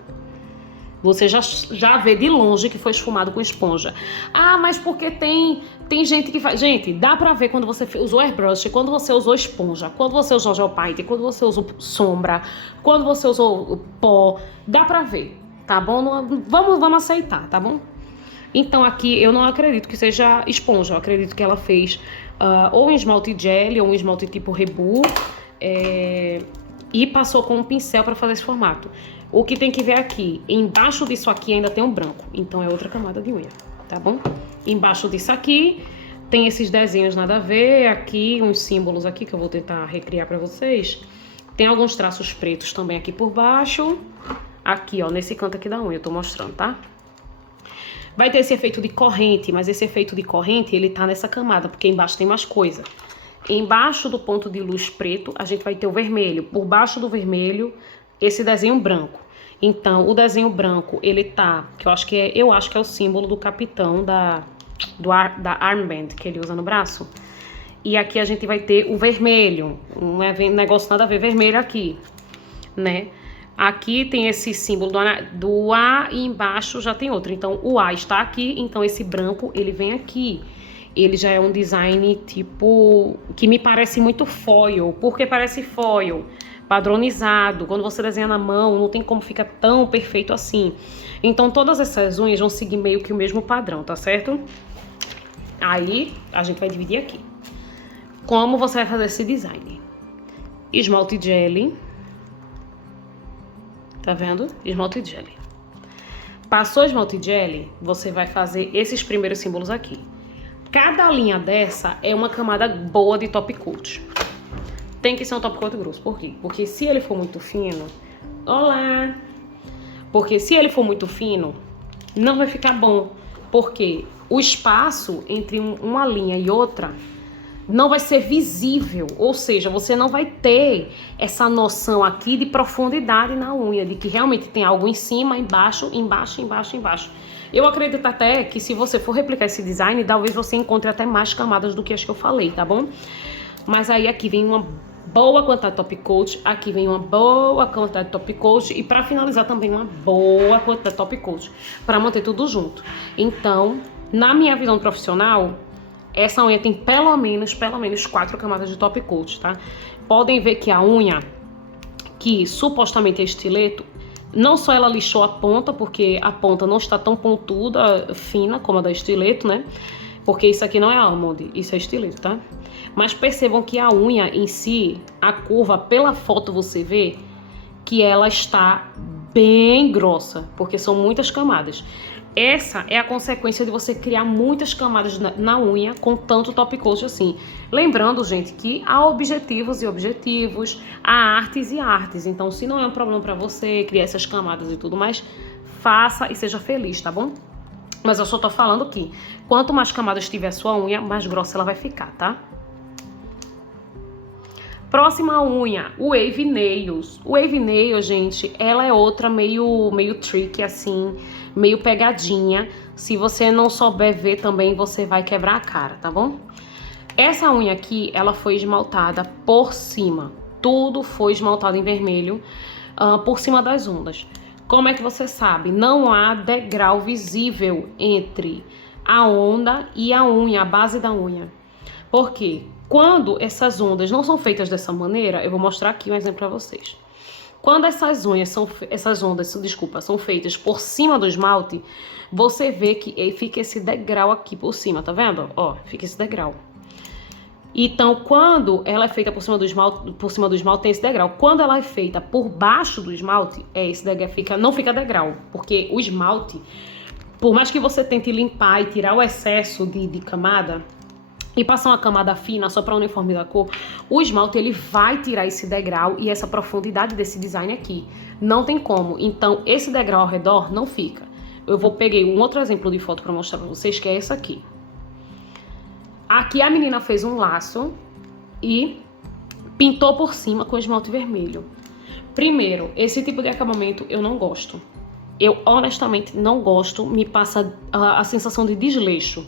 Você já vê de longe que foi esfumado com esponja. Ah, mas porque tem gente que faz... Gente, dá pra ver quando você usou airbrush, quando você usou esponja, quando você usou gel paint, quando você usou sombra, quando você usou pó. Dá pra ver, tá bom? Vamos aceitar, tá bom? Então aqui eu não acredito que seja esponja. Eu acredito que ela fez ou um esmalte gel ou um esmalte tipo Rebu. E passou com um pincel pra fazer esse formato. O que tem que ver aqui, embaixo disso aqui ainda tem um branco, então é outra camada de unha, tá bom? Embaixo disso aqui tem esses desenhos nada a ver, aqui uns símbolos aqui que eu vou tentar recriar pra vocês. Tem alguns traços pretos também aqui por baixo, aqui ó, nesse canto aqui da unha eu tô mostrando, tá? Vai ter esse efeito de corrente, mas esse efeito de corrente ele tá nessa camada, porque embaixo tem mais coisa. Embaixo do ponto de luz preto a gente vai ter o vermelho, por baixo do vermelho esse desenho branco. Então, o desenho branco, ele tá, que eu acho que é o símbolo do capitão da armband que ele usa no braço. E aqui a gente vai ter o vermelho, um negócio nada a ver vermelho aqui, né? Aqui tem esse símbolo do A e embaixo já tem outro. Então, o A está aqui, então esse branco, ele vem aqui. Ele já é um design tipo, que me parece muito foil. Por que parece foil? Padronizado, quando você desenha na mão, não tem como ficar tão perfeito assim. Então, todas essas unhas vão seguir meio que o mesmo padrão, tá certo? Aí, a gente vai dividir aqui. Como você vai fazer esse design? Esmalte gel. Tá vendo? Esmalte gel. Passou esmalte gel, você vai fazer esses primeiros símbolos aqui. Cada linha dessa é uma camada boa de top coat. Tem que ser um top coat grosso. Por quê? Porque se ele for muito fino... Olá! Porque se ele for muito fino, não vai ficar bom. Porque o espaço entre uma linha e outra não vai ser visível. Ou seja, você não vai ter essa noção aqui de profundidade na unha. De que realmente tem algo em cima, embaixo, embaixo, embaixo, embaixo. Eu acredito até que se você for replicar esse design, talvez você encontre até mais camadas do que as que eu falei, tá bom? Mas aí aqui vem uma boa quantidade de top coat, aqui vem uma boa quantidade de top coat e para finalizar também uma boa quantidade de top coat, para manter tudo junto. Então, na minha visão profissional, essa unha tem pelo menos 4 camadas de top coat, tá? Podem ver que a unha, que supostamente é estileto, não só ela lixou a ponta, porque a ponta não está tão pontuda, fina como a da estileto, né? Porque isso aqui não é almond, isso é estileto, tá? Mas percebam que a unha em si, a curva, pela foto você vê que ela está bem grossa, porque são muitas camadas. Essa é a consequência de você criar muitas camadas na unha com tanto top coat assim. Lembrando, gente, que há objetivos e objetivos, há artes e artes. Então, se não é um problema para você criar essas camadas e tudo mais, faça e seja feliz, tá bom? Mas eu só tô falando que quanto mais camadas tiver a sua unha, mais grossa ela vai ficar, tá? Próxima unha, o Wave Nails. O Wave Nails, gente, ela é outra meio tricky, assim, meio pegadinha. Se você não souber ver também, você vai quebrar a cara, tá bom? Essa unha aqui, ela foi esmaltada por cima. Tudo foi esmaltado em vermelho por cima das ondas. Como é que você sabe? Não há degrau visível entre a onda e a unha, a base da unha. Por quê? Quando essas ondas não são feitas dessa maneira, eu vou mostrar aqui um exemplo para vocês. Quando essas ondas são feitas por cima do esmalte, você vê que fica esse degrau aqui por cima, tá vendo? Ó, fica esse degrau. Então, quando ela é feita por cima do esmalte tem esse degrau. Quando ela é feita por baixo do esmalte, esse degrau não fica degrau, porque o esmalte, por mais que você tente limpar e tirar o excesso de camada e passar uma camada fina só para uniformizar a cor, o esmalte ele vai tirar esse degrau e essa profundidade desse design aqui. Não tem como. Então, esse degrau ao redor não fica. Peguei um outro exemplo de foto para mostrar para vocês, que é essa aqui. Aqui a menina fez um laço e pintou por cima com esmalte vermelho. Primeiro, esse tipo de acabamento eu não gosto. Eu honestamente não gosto, me passa a sensação de desleixo.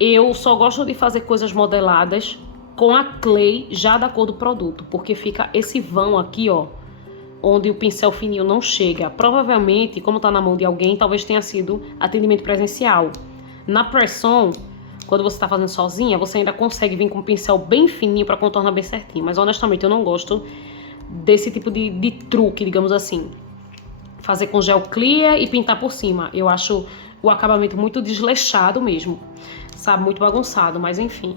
Eu só gosto de fazer coisas modeladas com a clay já da cor do produto, porque fica esse vão aqui, ó, onde o pincel fininho não chega. Provavelmente, como tá na mão de alguém, talvez tenha sido atendimento presencial. Na press-on, quando você tá fazendo sozinha, você ainda consegue vir com um pincel bem fininho pra contornar bem certinho. Mas honestamente, eu não gosto desse tipo de truque, digamos assim. Fazer com gel clear e pintar por cima. Eu acho o acabamento muito desleixado mesmo, sabe? Muito bagunçado, mas enfim.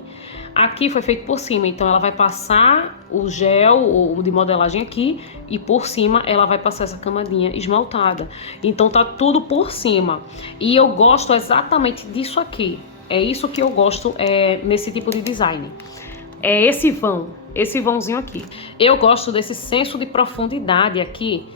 Aqui foi feito por cima, então ela vai passar o gel de modelagem aqui e por cima ela vai passar essa camadinha esmaltada. Então tá tudo por cima. E eu gosto exatamente disso aqui. É isso que eu gosto nesse tipo de design. É esse vãozinho aqui. Eu gosto desse senso de profundidade aqui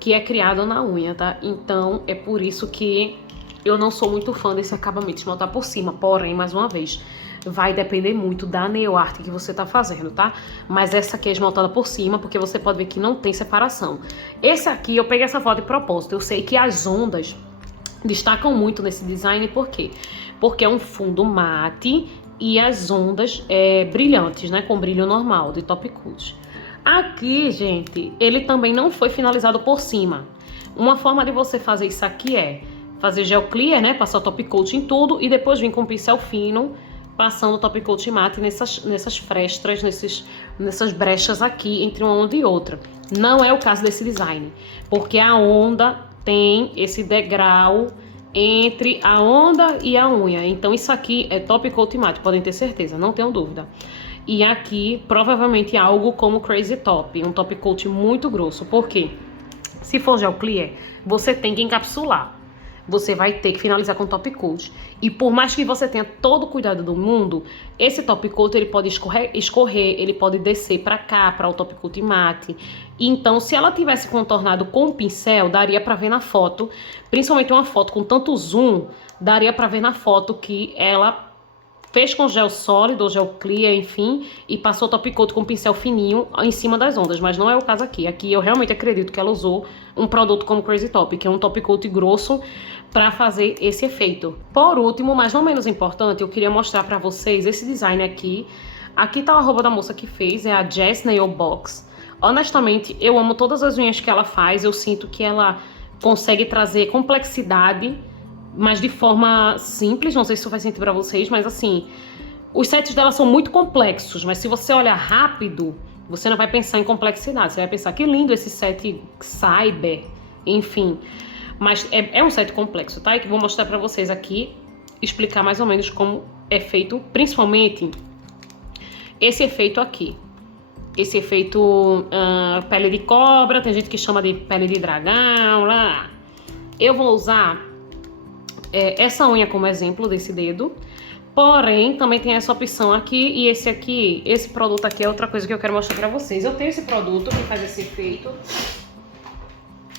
que é criado na unha, tá? Então é por isso que eu não sou muito fã desse acabamento esmaltar por cima. Porém, mais uma vez, vai depender muito da nail art que você tá fazendo, tá? Mas essa aqui é esmaltada por cima, porque você pode ver que não tem separação. Esse aqui, eu peguei essa foto de propósito. Eu sei que as ondas destacam muito nesse design, por quê? Porque é um fundo mate e as ondas brilhantes, né? Com brilho normal, de top coat. Aqui, gente, ele também não foi finalizado por cima. Uma forma de você fazer isso aqui é fazer gel clear, né? Passar o top coat em tudo e depois vir com um pincel fino, passando o top coat mate nessas frestas, nessas brechas aqui entre uma onda e outra. Não é o caso desse design, porque a onda tem esse degrau entre a onda e a unha. Então isso aqui é top coat mate, podem ter certeza, não tenham dúvida. E aqui provavelmente algo como Crazy Top, um top coat muito grosso. Por quê? Se for gel clear, você tem que encapsular. Você vai ter que finalizar com top coat. E por mais que você tenha todo o cuidado do mundo, esse top coat ele pode escorrer, ele pode descer para cá, para o top coat mate. Então, se ela tivesse contornado com o pincel, daria para ver na foto, principalmente uma foto com tanto zoom, daria para ver na foto que ela fez com gel sólido ou gel clear, enfim, e passou top coat com pincel fininho em cima das ondas, mas não é o caso aqui. Aqui eu realmente acredito que ela usou um produto como Crazy Top, que é um top coat grosso para fazer esse efeito. Por último, mas não menos importante, eu queria mostrar para vocês esse design aqui. Aqui tá o arroba da moça que fez, é a Jess Nail Box. Honestamente, eu amo todas as unhas que ela faz, eu sinto que ela consegue trazer complexidade, mas de forma simples. Não sei se isso faz sentido pra vocês, mas assim, os sets dela são muito complexos, mas se você olhar rápido, você não vai pensar em complexidade, você vai pensar que lindo esse set cyber, enfim. Mas é um set complexo, tá? E que vou mostrar pra vocês aqui, explicar mais ou menos como é feito, principalmente esse efeito aqui. Esse efeito pele de cobra, tem gente que chama de pele de dragão, lá. Eu vou usar essa unha como exemplo desse dedo, porém também tem essa opção aqui e esse produto aqui é outra coisa que eu quero mostrar pra vocês. Eu tenho esse produto que faz esse efeito,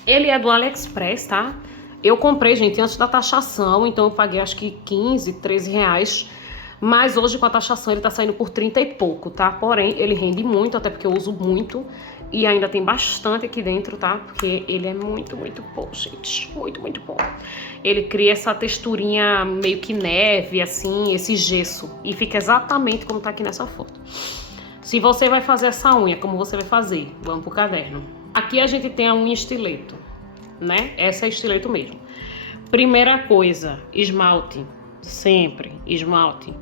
ele é do AliExpress, tá? Eu comprei, gente, antes da taxação, então eu paguei acho que 15, 13 reais, mas hoje com a taxação ele tá saindo por 30 e pouco, tá? Porém, ele rende muito, até porque eu uso muito. E ainda tem bastante aqui dentro, tá? Porque ele é muito, muito bom, gente. Muito, muito bom. Ele cria essa texturinha meio que neve, assim, esse gesso. E fica exatamente como tá aqui nessa foto. Se você vai fazer essa unha, como você vai fazer? Vamos pro caderno. Aqui a gente tem a unha estileto, né? Essa é estileto mesmo. Primeira coisa, esmalte. Sempre, esmalte.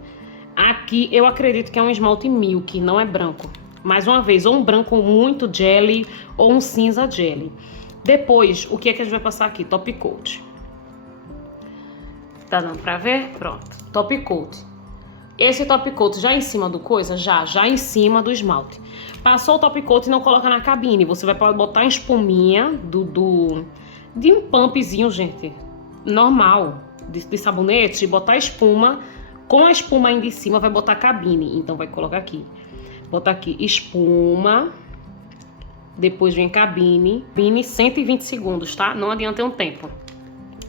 Aqui eu acredito que é um esmalte milk, não é branco. Mais uma vez, ou um branco muito jelly, ou um cinza jelly. Depois, o que é que a gente vai passar aqui? Top coat. Tá dando pra ver? Pronto. Top coat. Esse top coat já em cima do coisa? Já em cima do esmalte. Passou o top coat e não coloca na cabine. Você vai botar a espuminha de um pumpzinho, gente. Normal. De sabonete. E botar a espuma. Com a espuma ainda em cima, vai botar a cabine. Então, vai colocar aqui. Botar aqui espuma, depois vem cabine, 120 segundos, tá? Não adianta um tempo.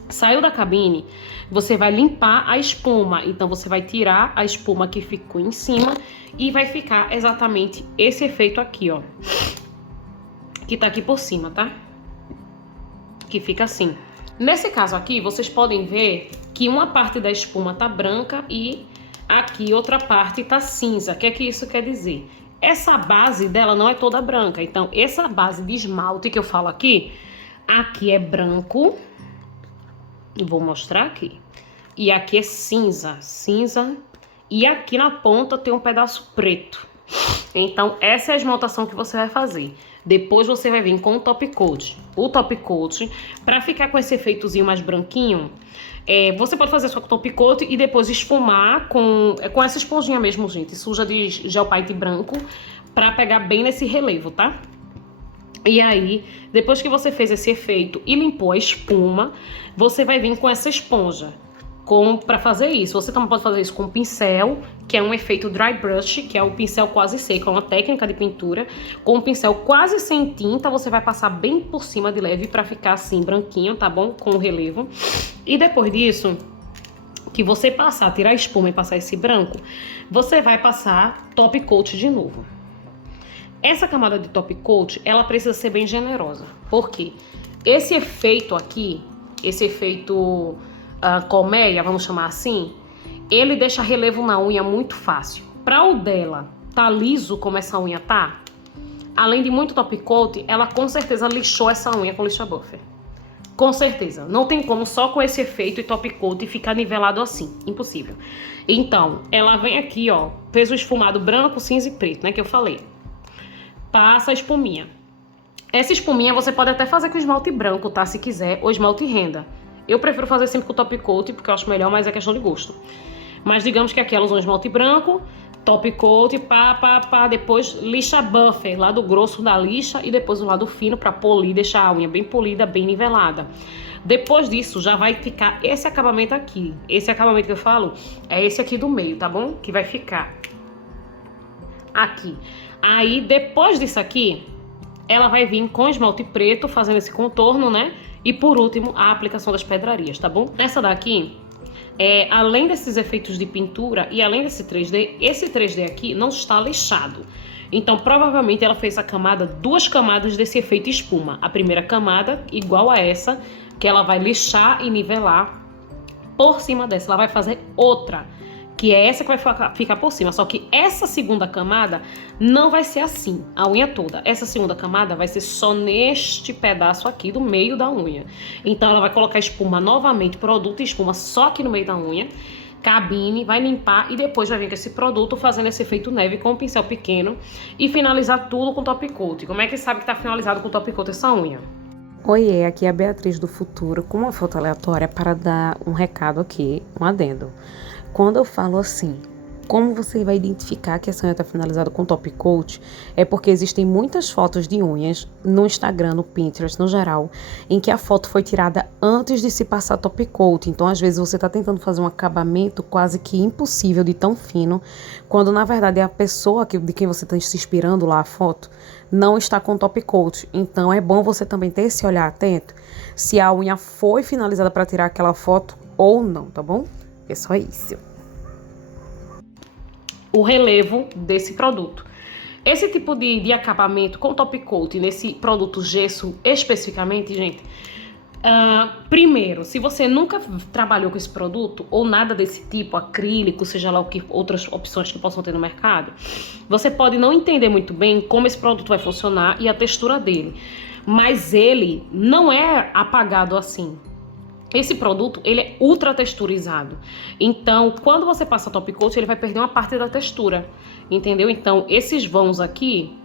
Saiu da cabine, você vai limpar a espuma, então você vai tirar a espuma que ficou em cima e vai ficar exatamente esse efeito aqui, ó, que tá aqui por cima, tá? Que fica assim. Nesse caso aqui, vocês podem ver que uma parte da espuma tá branca e aqui outra parte tá cinza. O que é que isso quer dizer? essa base dela não é toda branca. Então, essa base de esmalte que eu falo aqui é branco. Vou mostrar aqui. E aqui é cinza, e aqui na ponta tem um pedaço preto. Então, essa é a esmaltação que você vai fazer. Depois você vai vir com o top coat. O top coat, para ficar com esse efeitozinho mais branquinho, você pode fazer só com top coat e depois esfumar com essa esponjinha mesmo, gente, suja de gel paint branco, para pegar bem nesse relevo, tá? E aí, depois que você fez esse efeito e limpou a espuma, você vai vir com essa esponja. Para fazer isso, você também pode fazer isso com um pincel, que é um efeito dry brush, que é o pincel quase seco, é uma técnica de pintura. Com um pincel quase sem tinta, você vai passar bem por cima de leve para ficar assim branquinho, tá bom? Com o relevo. E depois disso, que você passar, tirar a espuma e passar esse branco, você vai passar top coat de novo. Essa camada de top coat, ela precisa ser bem generosa. Por quê? Esse efeito aqui, esse efeito colmeia, vamos chamar assim, ele deixa relevo na unha muito fácil. Para o dela tá liso como essa unha tá, além de muito top coat, ela com certeza lixou essa unha com lixa buffer. Com certeza. Não tem como só com esse efeito e top coat ficar nivelado assim. Impossível. Então, ela vem aqui, ó, fez o esfumado branco, cinza e preto, né, que eu falei. Passa a espuminha. Essa espuminha você pode até fazer com esmalte branco, tá? Se quiser, ou esmalte renda. Eu prefiro fazer sempre com top coat, porque eu acho melhor, mas é questão de gosto. Mas digamos que aqui ela usou esmalte branco, top coat, depois lixa buffer, lado grosso da lixa e depois o lado fino pra polir, deixar a unha bem polida, bem nivelada. Depois disso, já vai ficar esse acabamento aqui. Esse acabamento que eu falo é esse aqui do meio, tá bom? Que vai ficar aqui. Aí, depois disso aqui, ela vai vir com esmalte preto, fazendo esse contorno, né? E por último, a aplicação das pedrarias, tá bom? Essa daqui, além desses efeitos de pintura e além desse 3D, esse 3D aqui não está lixado. Então, provavelmente, ela fez a camada, 2 camadas desse efeito espuma. A primeira camada, igual a essa, que ela vai lixar e nivelar por cima dessa. Ela vai fazer outra, que é essa que vai ficar por cima. Só que essa segunda camada não vai ser assim, a unha toda. Essa segunda camada vai ser só neste pedaço aqui do meio da unha. Então ela vai colocar espuma novamente, produto e espuma só aqui no meio da unha. Cabine, vai limpar e depois vai vir com esse produto fazendo esse efeito neve com um pincel pequeno e finalizar tudo com top coat. Como é que sabe que tá finalizado com top coat essa unha? Oiê, aqui é a Beatriz do Futuro com uma foto aleatória para dar um recado aqui, um adendo. Quando eu falo assim, como você vai identificar que essa unha está finalizada com top coat, é porque existem muitas fotos de unhas no Instagram, no Pinterest, no geral, em que a foto foi tirada antes de se passar top coat. Então, às vezes, você está tentando fazer um acabamento quase que impossível de tão fino, quando, na verdade, a pessoa de quem você está se inspirando lá, a foto, não está com top coat. Então, é bom você também ter esse olhar atento se a unha foi finalizada para tirar aquela foto ou não, tá bom? É só isso. O relevo desse produto. Esse tipo de acabamento com top coat nesse produto gesso especificamente, gente, primeiro, se você nunca trabalhou com esse produto ou nada desse tipo, acrílico, seja lá o que outras opções que possam ter no mercado, você pode não entender muito bem como esse produto vai funcionar e a textura dele, mas ele não é apagado assim. Esse produto, ele é ultra texturizado. Então, quando você passa top coat, ele vai perder uma parte da textura, entendeu? Então, esses vãos aqui,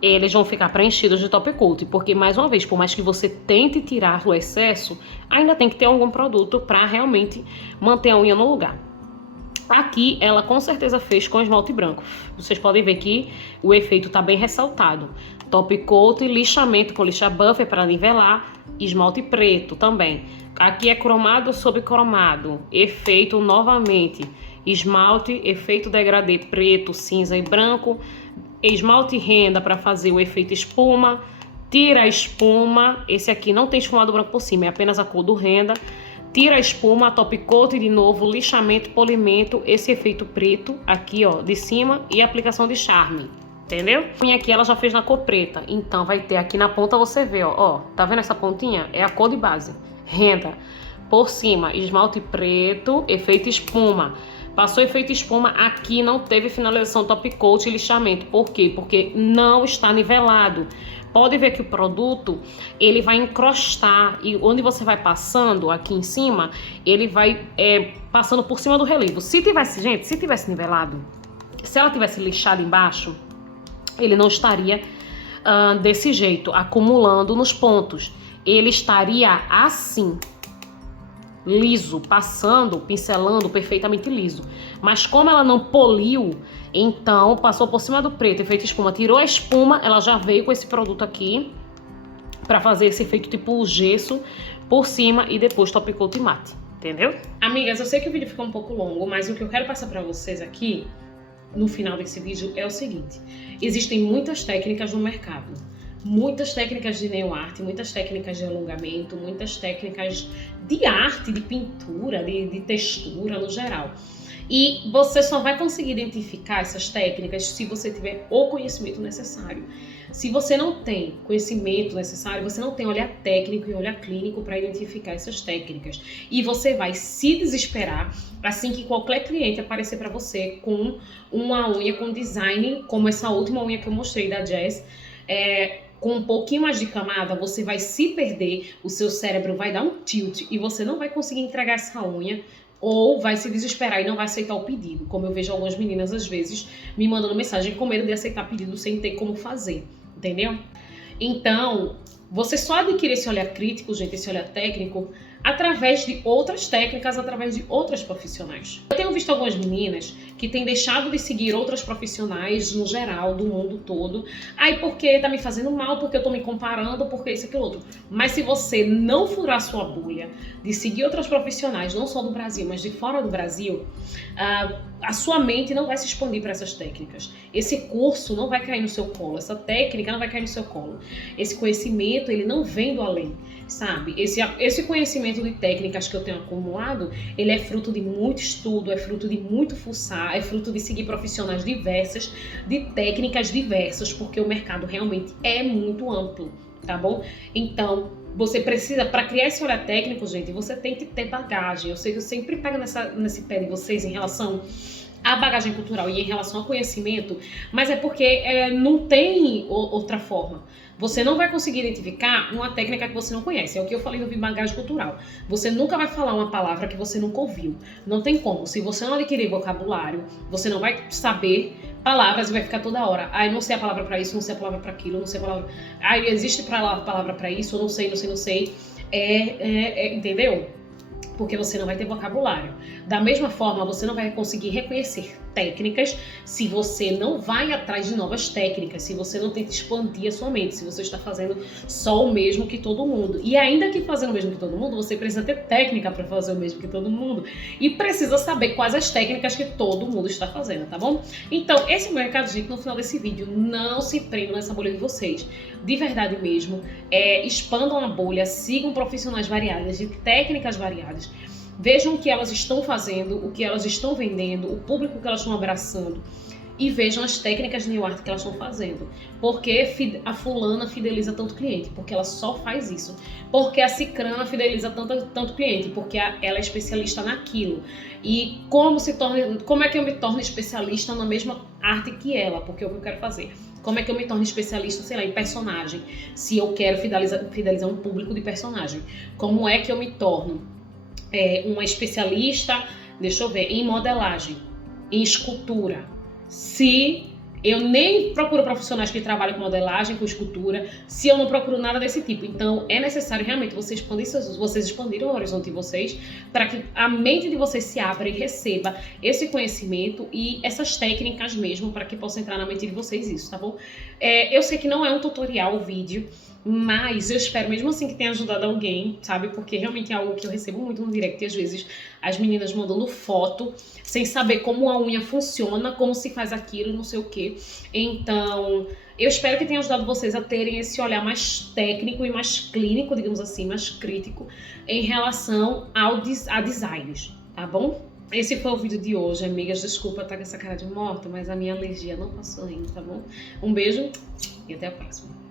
eles vão ficar preenchidos de top coat, porque, mais uma vez, por mais que você tente tirar o excesso, ainda tem que ter algum produto para realmente manter a unha no lugar. Aqui, ela com certeza fez com esmalte branco. Vocês podem ver que o efeito tá bem ressaltado. Top coat e lixamento com lixa buffer para nivelar, esmalte preto também. Aqui é cromado sobre cromado, efeito novamente, esmalte, efeito degradê preto, cinza e branco, esmalte renda para fazer o efeito espuma, tira a espuma, esse aqui não tem esfumado branco por cima, é apenas a cor do renda, tira a espuma, top coat de novo, lixamento, polimento, esse efeito preto aqui ó, de cima e aplicação de charme. Entendeu? E aqui ela já fez na cor preta, então vai ter aqui na ponta, você vê, ó, tá vendo essa pontinha? É a cor de base, renda. Por cima, esmalte preto, efeito espuma. Passou efeito espuma, aqui não teve finalização top coat e lixamento. Por quê? Porque não está nivelado. Pode ver que o produto, ele vai encrostar, e onde você vai passando aqui em cima, ele vai passando por cima do relevo. Se tivesse, gente, se tivesse nivelado, se ela tivesse lixado embaixo, ele não estaria desse jeito, acumulando nos pontos. Ele estaria assim, liso, passando, pincelando perfeitamente liso. Mas como ela não poliu, então passou por cima do preto, efeito espuma, tirou a espuma, ela já veio com esse produto aqui para fazer esse efeito tipo gesso por cima e depois top coat mate, entendeu? Amigas, eu sei que o vídeo ficou um pouco longo, mas o que eu quero passar para vocês aqui no final desse vídeo é o seguinte: existem muitas técnicas no mercado. Muitas técnicas de nail art, muitas técnicas de alongamento, muitas técnicas de arte, de pintura, de textura no geral. E você só vai conseguir identificar essas técnicas se você tiver o conhecimento necessário. Se você não tem conhecimento necessário, você não tem olhar técnico e olhar clínico para identificar essas técnicas. E você vai se desesperar assim que qualquer cliente aparecer para você com uma unha com design, como essa última unha que eu mostrei da Jazz, com um pouquinho mais de camada, você vai se perder, o seu cérebro vai dar um tilt e você não vai conseguir entregar essa unha, ou vai se desesperar e não vai aceitar o pedido. Como eu vejo algumas meninas, às vezes, me mandando mensagem com medo de aceitar pedido sem ter como fazer, entendeu? Então, você só adquire esse olhar crítico, gente, esse olhar técnico, através de outras técnicas, através de outras profissionais. Eu tenho visto algumas meninas que têm deixado de seguir outras profissionais no geral, do mundo todo. Aí porque tá me fazendo mal, porque eu tô me comparando, porque isso e aquilo outro. Mas se você não furar sua bolha de seguir outras profissionais, não só do Brasil, mas de fora do Brasil, a sua mente não vai se expandir para essas técnicas. Esse curso não vai cair no seu colo, essa técnica não vai cair no seu colo. Esse conhecimento, ele não vem do além, sabe? Esse conhecimento de técnicas que eu tenho acumulado, ele é fruto de muito estudo, é fruto de muito fuçar, é fruto de seguir profissionais diversas, de técnicas diversas, porque o mercado realmente é muito amplo, tá bom? Então, você precisa, para criar esse olhar técnico, gente, você tem que ter bagagem. Eu sei que eu sempre pego nesse pé de vocês em relação à bagagem cultural e em relação ao conhecimento, mas é porque não tem outra forma. Você não vai conseguir identificar uma técnica que você não conhece. É o que eu falei no bagagem cultural. Você nunca vai falar uma palavra que você nunca ouviu. Não tem como. Se você não adquirir vocabulário, você não vai saber palavras e vai ficar toda hora. Ah, eu não sei a palavra para isso, não sei a palavra para aquilo, não sei a palavra... Ah, existe palavra para isso, eu não sei. Entendeu? Porque você não vai ter vocabulário. Da mesma forma, você não vai conseguir reconhecer técnicas se você não vai atrás de novas técnicas, se você não tenta expandir a sua mente, se você está fazendo só o mesmo que todo mundo. E ainda que fazendo o mesmo que todo mundo, você precisa ter técnica para fazer o mesmo que todo mundo e precisa saber quais as técnicas que todo mundo está fazendo, tá bom? Então, esse é o meu recado, gente, no final desse vídeo. Não se prendam nessa bolha de vocês. De verdade mesmo, expandam a bolha, sigam profissionais variadas, de técnicas variadas. Vejam o que elas estão fazendo, o que elas estão vendendo, o público que elas estão abraçando e vejam as técnicas de nail art que elas estão fazendo. Porque a fulana fideliza tanto cliente? Porque ela só faz isso. Porque a cicrana fideliza tanto cliente? Porque ela é especialista naquilo. E como é que eu me torno especialista na mesma arte que ela? Porque é o que eu quero fazer. Como é que eu me torno especialista, sei lá, em personagem? Se eu quero fidelizar um público de personagem. Como é que eu me torno uma especialista, deixa eu ver, em modelagem, em escultura? Se eu nem procuro profissionais que trabalham com modelagem, com escultura, se eu não procuro nada desse tipo. Então, é necessário realmente vocês expandirem o horizonte de vocês para que a mente de vocês se abra e receba esse conhecimento e essas técnicas mesmo para que possa entrar na mente de vocês isso, tá bom? Eu sei que não é um tutorial o vídeo, mas eu espero mesmo assim que tenha ajudado alguém, sabe? Porque realmente é algo que eu recebo muito no direct e às vezes as meninas mandando foto sem saber como a unha funciona, como se faz aquilo, não sei o que. Então, eu espero que tenha ajudado vocês a terem esse olhar mais técnico e mais clínico, digamos assim, mais crítico em relação a designs, tá bom? Esse foi o vídeo de hoje, amigas. Desculpa estar com essa cara de morta, mas a minha alergia não passou ainda, tá bom? Um beijo e até a próxima.